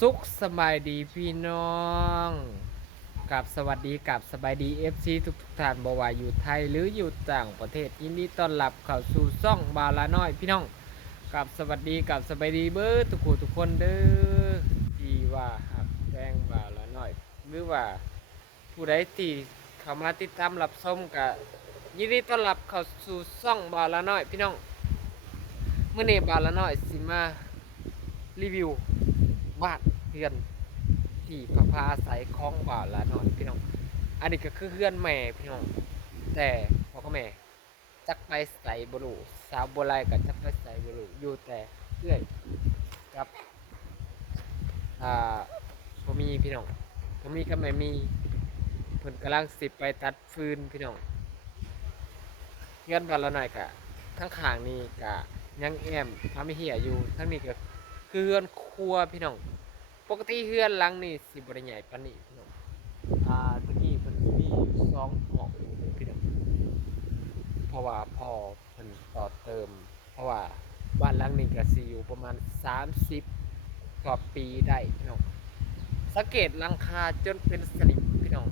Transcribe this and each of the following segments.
สุขสบายดีพี่น้องกับสวัสดีกับสบายดี FC ทุกทุกท่านบว่าอยู่ไทยหรืออยู่ต่างประเทศยินดีต้อนรับเข้าสู่ซ่องบาลาน้อยพี่น้องกับสวัสดีกับสบายดีเบอร์ทุกคนทุกคนเด้อที่ว่าหักแพงบาลาน้อยหรือว่าผู้ใดที่เข้ามาติดตามรับชมกับยินดีต้อนรับเข้าสู่ซ่องบาลาน้อยพี่น้องเมื่อนี้บาลาน้อยสิมารีวิวบ้าน เฮือนที่พระพาอาศัยของบ่าวละหน่อยพี่น้อง อันนี้ก็คือเฮือนแม่พี่น้อง แต่พ่อกับแม่ จักไปใส่บรูสาวโบราณกับจักไปใส่บรูอยู่แต่เอื้อยกับอ่าพ่มีพี่น้องพ่มีกับแม่มีเพิ่นกำลังสิไปตัดฟืนพี่น้องเฮือนบ่าวละหน่อยกะทั้งข้างนี้กะยังแอมพาไม่เหี่ยอยู่ทั้งนี้ก็คือเฮือนครัวพี่น้อง ปกติเฮือนหลังนี่สิบ่ได้ใหญ่ปานนี้พี่น้องอ่าตะกี้เพิ่นสิมีอยู่สองห้องพี่น้องเพราะว่าพ่อเพิ่นต่อเติม เพราะว่าบ้านหลังนี้ก็สิอยู่ประมาณ 30กว่าปีได้พี่น้องสังเกตหลังคาจนเป็นสนิมพี่น้อง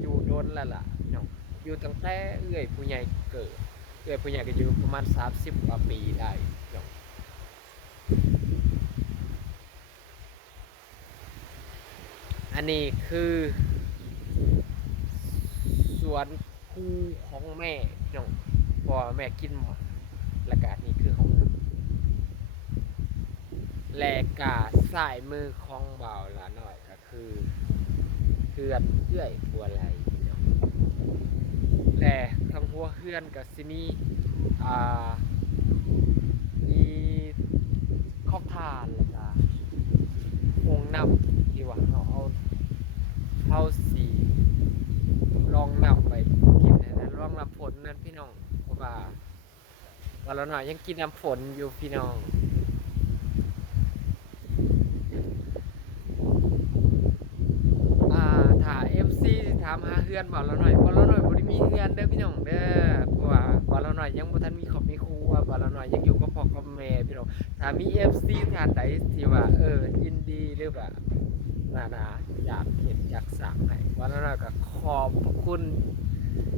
อยู่โดนแล้วล่ะพี่น้องอยู่ตั้งแต่เอื้อยผู้ใหญ่เกิดเอื้อยผู้ใหญ่ก็อยู่ประมาณ 30กว่าปีได้พี่น้อง อันนี้คือ สวนภูของแม่พี่น้องพอแม่กินหมดและกานี่คือของน้ำแลกาสายมือของเบาหลาน้อยก็คือเฮือนเอื้อยบัวไหลพี่น้องและทางหัวเฮือนกับซิมีอ่ามีคอทานแล้วก็องค์น้ำที่ว่าเราเอาเอาสีลองนำไปกินนะลองน้ำฝนนั่นพี่น้องเพราะว่าวันละหน่อยยังกินน้ำฝนอยู่พี่น้องอ่าถ้า MC ถามหาเฮือนบ่ละหน่อยบ่ละหน่อยบ่ได้มีเฮือนเด้อพี่น้องเด้อเพราะว่าบ่ละหน่อยยังบ่ทันมีครอบมีครัวบ่ละหน่อยยังอยู่กับพ่อกับแม่พี่น้องถ้ามี FC ท่านใดที่ว่าเออยินดีหรือว่าน่านะอยากเห็นอยาก สร้างให้บ่ละหน่อยก็ขอบคุณ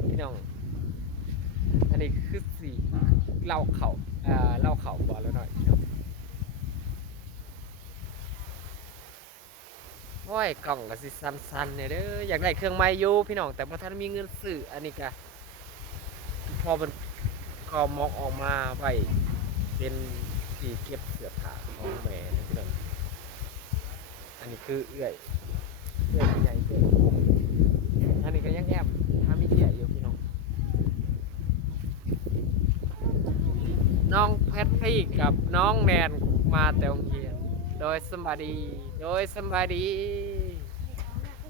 พี่น้อง อันนี้คือสิเล่าเขาอ่าเล่าเขาบ่ละหน่อยพี่น้องโอ้ยกล่องก็สิสั้นๆเนี่ยเด้ออยากได้เครื่องไม้ยูพี่น้องแต่พอท่านมีเงินซื้ออันนี้ก็พอมันกอมอกออกมาไว้เป็นที่เก็บเสื้อผ้าของแม่นะพี่น้องอันนี้คือเอื้อยเอื้อยใหญ่เอื้อยอันนี้ก็ยังแอบถ้ามีเที่ยอยู่พี่น้องน้องแพทรี่กับน้องแนนมาแต่โรงเรียน โดยสบายดี โดยสบายดี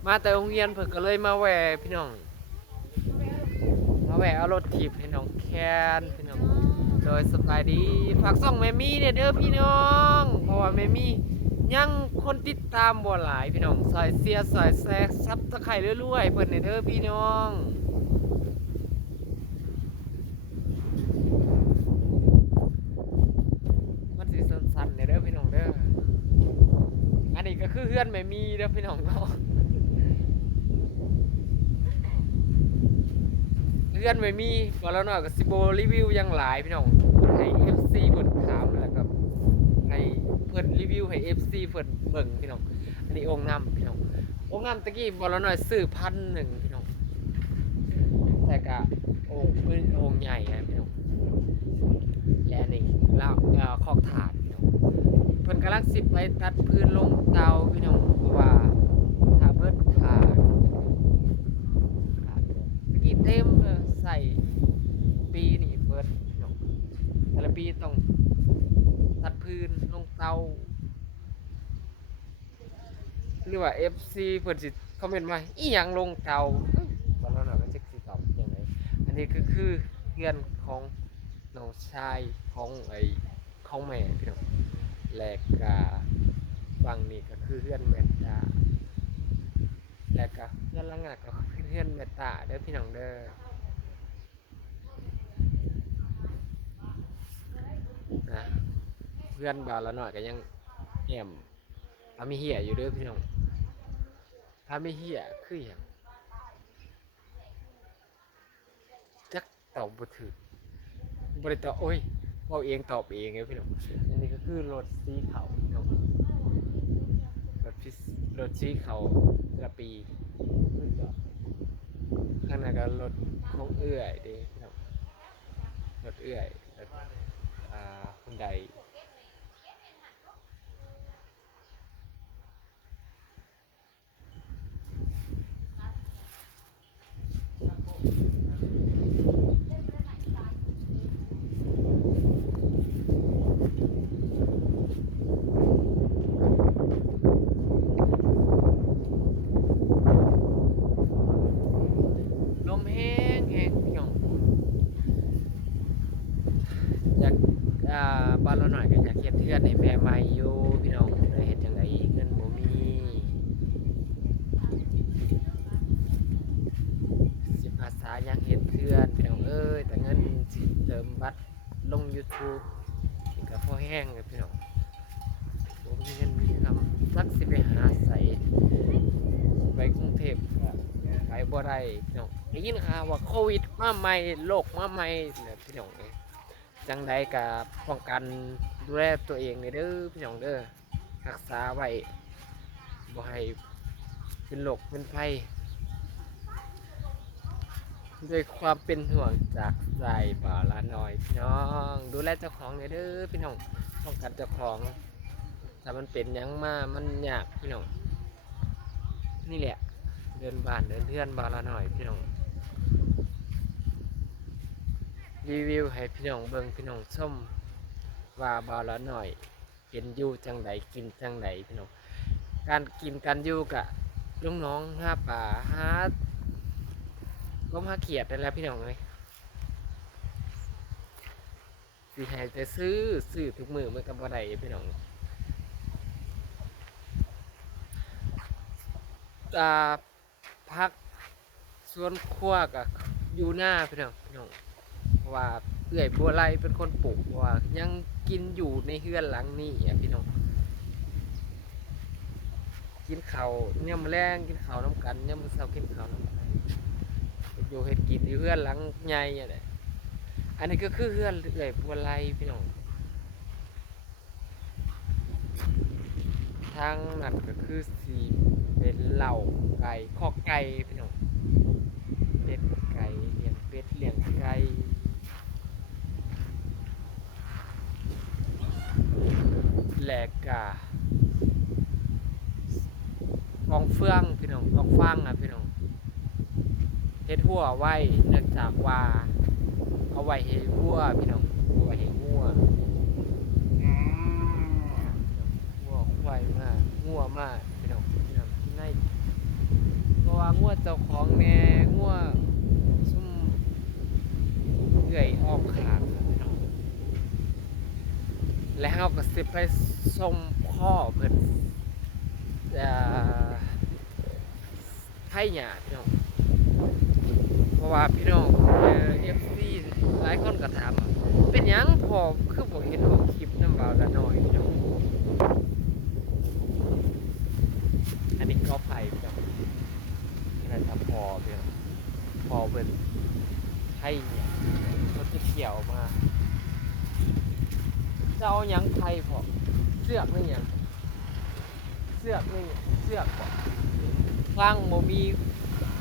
มาแต่โรงเรียนเพิ่นก็เลยมาแหวพี่น้อง มาแหวเอารถถีบให้น้องแคนพี่น้อง โดยสบายดีฝากส่องแม่มี่เนี่ยเด้อพี่น้อง เพราะว่าแม่มี่ยังคนติดตามบ่หลายพี่น้องซอยเสียซอยแซกซับตะไคร้เรื่อยๆเพิ่นเนี่ยเด้อพี่น้อง มันสิสั้นๆเนี่ยเด้อพี่น้องเด้อ อันนี้ก็คือเพื่อนไม่มีเด้อพี่น้องเนาะเพื่อนไม่มีบอแล้วเนาะก็สิโบรีวิวยังหลายพี่น้องให้ FC เพิ่นถามแล้วก็ให้เพิ่นรีวิวให้ FC เพิ่นเบิ่งพี่น้องอันนี้องค์น้ำพี่น้ององค์น้ำตะกี้บอแล้วหน่อยซื้อพันหนึ่งพี่น้องแต่ก็องค์เป็นองค์ใหญ่นะพี่น้องและนี่แล้วเอ่อคอกถาด พิ่นกำลังสิบไปตัดพื้นลงเตาพี่น้องเพราะว่าถ้าเบิดขาดขาดตะกี้เต็มใส่ปีนี่เบิดพี่น้องแต่ละปีต้องตัดพื้นลงเตาหรือว่า FC เพิ่นสิคอมเมนต์มาอีหยังลงเตาเอ้ยบ่นั้นน่ะก็จักสิตอบจังไดอันนี้ก็คือเพื่อนของน้องชายของไอ้ของแม่พี่น้อง แลกกาฟังนี่ก็คือเพื่อนเมตตาและก็เพื่อนลังงาก็คือเพื่อนเมตตาเด้อพี่น้องเด้อนะเพื่อนบาละหน่อยก็ยังแอมพามีเหี้ยอยู่เด้อพี่น้องพามีเหี้ยคือหยังจักตอบบ่ถูกบ่ได้ตอบโอ้ย ว้าเองตอบเองไงพี่น้องอันนี้ก็คือรถสีขาวพี่น้องรถพิสรถสีขาวกระปีข้างหน้าก็รถของเอื้อยเด้พี่น้องรถเอื้อยรถอ่าฮุนได ลมแห้งแห้งพี่น้องอยากอ่าบ้านเราหน่อยก็อยากเฮ็ดเทือนให้แม่ใหม่อยู่พี่น้องเลยเฮ็ดจังไดเงินบ่มีสิภาษาอยากเฮ็ดเทือนพี่น้องเอ้ยแต่เงินสิเติมบัตร ลง YouTube นี่ก็พอแห้งเลยพี่น้องบ่มีเงินมีคำสักสิไปหาใส่ไปกรุงเทพก็ไปบ่ได้พี่น้องได้ยินข่าวว่าโควิดมาใหม่โรคมาใหม่เนี่ยพี่น้องเอ้ยจังใดก็ป้องกันดูแลตัวเองเด้อพี่น้องเด้อรักษาไว้บ่ให้เป็นโรคเป็นภัย ด้วยความเป็นห่วงจากใจบ่าวลาน้อยพี่น้อง ดูแลเจ้าของเด้อพี่น้องป้องกันเจ้าของถ้ามันเป็นยังมามันยากพี่น้องนี่แหละ เดินบ้านเดินเพื่อนบาละน่อยพี่น้องรีวิวให้พี่น้องเบิ่งพี่น้องชมว่าบาละน่อยเป็นอยู่จังใดกินจังใดพี่น้องการกินการอยู่กะลุงน้องห้าป่าหา ก็มาเขียดนั่นแหละพี่น้องเลยสิให้แต่ซื้อซื้อทุกมือมันก็บ่ได้พี่น้องอ่าพักสวนครัวกับอยู่หน้าพี่น้องพี่น้องเพราะว่าเอื่อยบัวไลเป็นคนปลูกว่า ยังกินอยู่ในเฮือนหลังนี้อะพี่น้องกินข้าวเนี่ยมาแรงกินข้าวน้ำกันเนี่ยมมาเช้ากินข้าวน้ำกัน อยู่เฮ็ดกินอยู่เฮือนหลังใหญ่อะแหละอันนี้ก็คือเฮือนเอื่อยบัวไลพี่น้องทางนั้นก็คือสีเป็นเหล่าไก่ข้อไก่พี่น้องเป็ดไก่เลี้ยงเป็ดเลี้ยงไก่แหลกกาฟองเฟืองพี่น้องฟองฟางอะพี่น้อง เฮ็ดหัวไว้เนื่องจากว่าเอาไว้ให้วัวพี่น้องเอาไว้ให้งัวงัวควายมากงัวมากพี่น้องพี่น้องในเพราะว่างัวเจ้าของแน่งัวซุ่มเอื่อยออกขางครับพี่น้องแล้วเราก็สิไปส่งพ่อเพิ่นเอ่อไผ่หญ้าพี่น้อง เพราะว่าพี่น้องเอฟซีหลายคนก็ถาม เป็นยังพอคือบ่เห็นออกคลิปน้ำเบาละน้อยพี่น้องอันนี้ก็ไผ่พี่น้องนี่แหละครับพอเพี่องพอเป็นไผ่เนี่ยรถจะเขียวมาจะเอายังไผ่พอเสือกนี่ยังเสือกนี่เสือกบ่ฟางบ่มี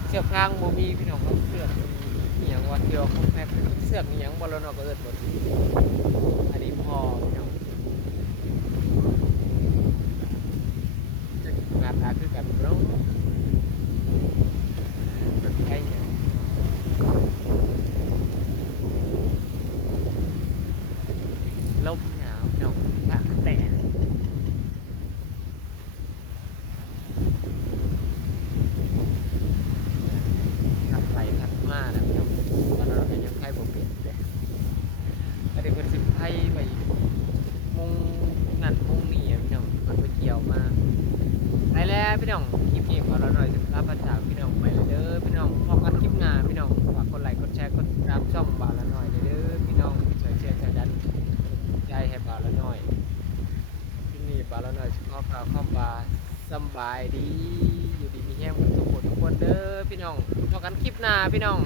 เสือกข้างบ่มีพี่น้องครับเสือกมีหยังวัดเดียวของแพทเสือกมีหยังบอลนอกก็เอิ้นบ่ถูกอันนี้พอพี่น้องจะงานอาคือกันเนาะเป็นไผเนี่ยลมหนาวพี่น้องตากแตก ขับไปขับมานะพี่น้องตอนนั้นเราเป็นยังไพ่บ่เปลี่ยนเลยอัน ไพ่ไปมุงนั่นมุงนี่อะพี่น้องมันไปเกี่ยวมาไปแล้วพี่น้องคลิปนี้ขอเราหน่อยสิรับประจาพี่น้องไปเลยเด้อพี่น้องพบกันคลิปหน้าพี่น้องฝากกดไลค์กดแชร์กดติดตามช่องบ่าวละหน่อยเด้อพี่น้องช่วยเชียร์ช่วยดันใจให้บ่าวละหน่อยที่นี่บ่าวาแล้วหน่อยขอข่าวข้ามบาสบายดีอยู่ดีมีแห้งกันทุกคนทุกคนเด้อพี่น้องพบกันคลิปหน้าพี่น้อง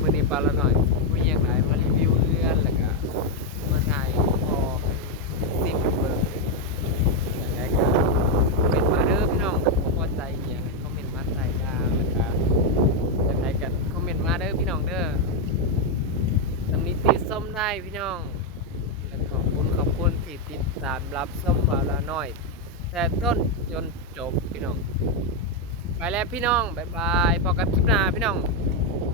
มื่อนี้ปลาแล้วหน่อย ผู้ยังหลายมารีวิวเรือนแล้วก็มาถ่ายพอติดเบิร์อย่างไรก็คอมเมนมาเด้อพี่น้องผมพอใจอย่างคอมเมนต์มาใส่ดาวแล้วก็อย่างไรก็คอมเมนต์มาเด้อพี่น้องเด้อตำนี้ตีส้มได้พี่น้องขอบคุณขอบคุณที่ติดตามรับส้มบาลาน้อย แต่ต้นจนจบพี่น้อง ไปแล้วพี่น้อง บ๊ายบายพอกันคลิปหน้าพี่น้อง